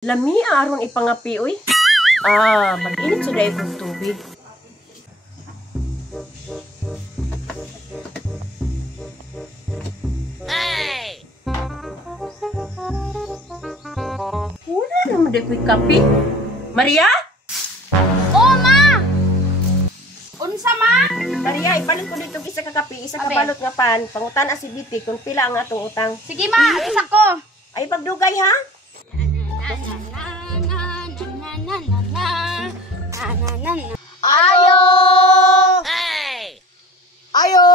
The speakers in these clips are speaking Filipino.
Lami aron ipangapi oy. Mag-init suday kong tubig. Hey! Wala naman day ko'y kape. Maria? Oh, ma! Unsa, ma? Maria, ipalit ko dito isa ka kape, isa ka balot nga pan. Pangutan si Biti kung pila ang atong utang. Sige, ma. Isa ko. Ay, pagdugay ha? Ayo! Hey! Ayo!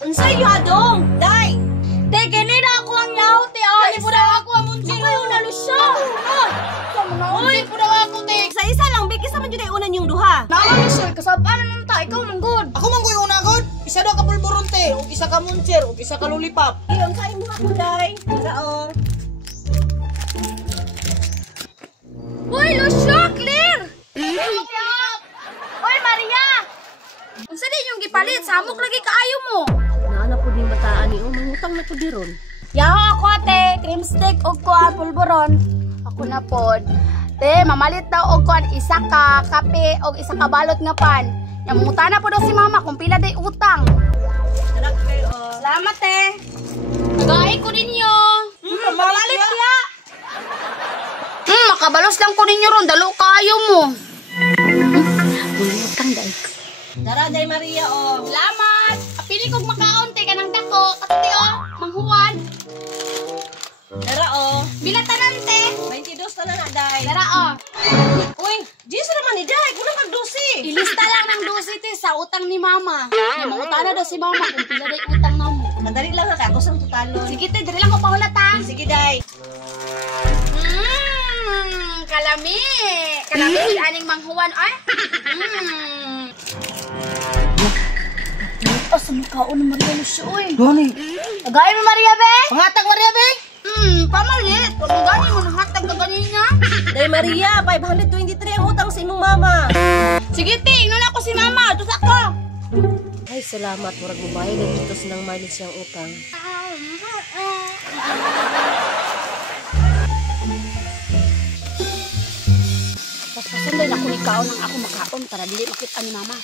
Unsay yadong? Day! Te, ganina ako ang yaw, te. Ay, pura ako ang munchiro. Ay, nalusya. Uy, pura ako, te. Isa lang, bigis naman yun ay unan yung duha. Naman, sir. Kasabanan naman ta. Ikaw manggod. Ako man ko yung unagod. Isa daw ka pulburonte, ug isa ka muncher, ug isa ka lollipop. Iyon, kain mo ako, Day. Tara, Uy, Lucio, clear! Uy, Maria! Unsa din yung gipalit? Samok lagi kaayo mo. Naana po din bataan ni mangutang na po di ron. Yaho ako, te. Cream stick o kuan, pulburon. Ako na pod. Te, mamalit daw og kuan isa ka kape o isa ka balot nga pan. Yamuta na po daw si mama kung pila day utang. Tara, kayo. Salamat, te. Nagain ko ninyo. Mamalit ya. Makabalos lang ko ninyo ron. Dalo kayo mo. Utang day. Tara, Day Maria, Salamat. Pili kong makaon, te. Kanang dako. Kasi, manghuwan. Tara, Bilatanan, te. 22 na na, Day. Tara, Uy, Jis naman ni Day. Kung nakagdusi. Ilista lang ng dosi, te, sa utang ni mama. Mangutang na daw si mama kung pila day utang na mo. Madali lang ha, kakos ang tutalon. Sige, te. Dali lang ko pahulat, ha. Sige, Day. Kalami. Kalami si aning manghuwan, ay. Asa mo kaon ng Maria Lucio, oy. Gani. Tagay mo, Maria, be. Pangatag Maria be. Pamalit. Pag gani mo nahatag ka ganina. Day Maria, 523 ang utang sa imong mama. Sige, te. Ingnon ako si mama. Tus ako. Ay, salamat. Murag mo bayad dito sinang mileage siyang utang. Pasanday na ko ni kaon ang ako makaon para dili makita ni mama.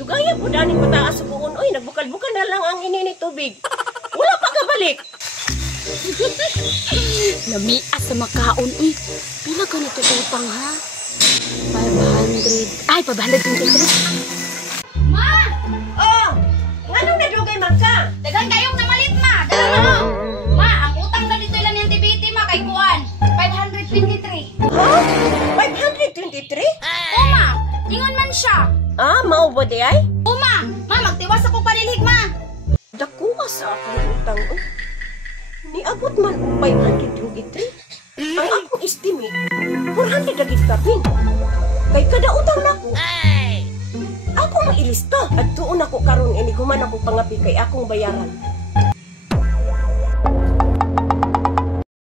Dugaya po dani ko taas sa buon. Uy, nagbukal-bukal na lang ang inini tubig. Wala pa ka balik. Namias sa makaon, eh. Pila ka nito utang, ha? 500. Ay, 523. Ma! Anong nadugay magka? Dagan kayong namalit, ma! Dagan mo! Ma, ang utang na dito ilan yung tibiti, ma, kay Kuan. 523. Huh? 523? O, ma! Ingon man siya. Mao ba di ay? O, ma! Ma, magtiwas ako palilig, ma! Dakuha sa akong utang. Uy, niabot man og 523. Ang akong estimate, 400 dagit kapin. Kay kada utang nako. Ako mailista at tuon ako karon ini human ako pangapi kay akong bayaran.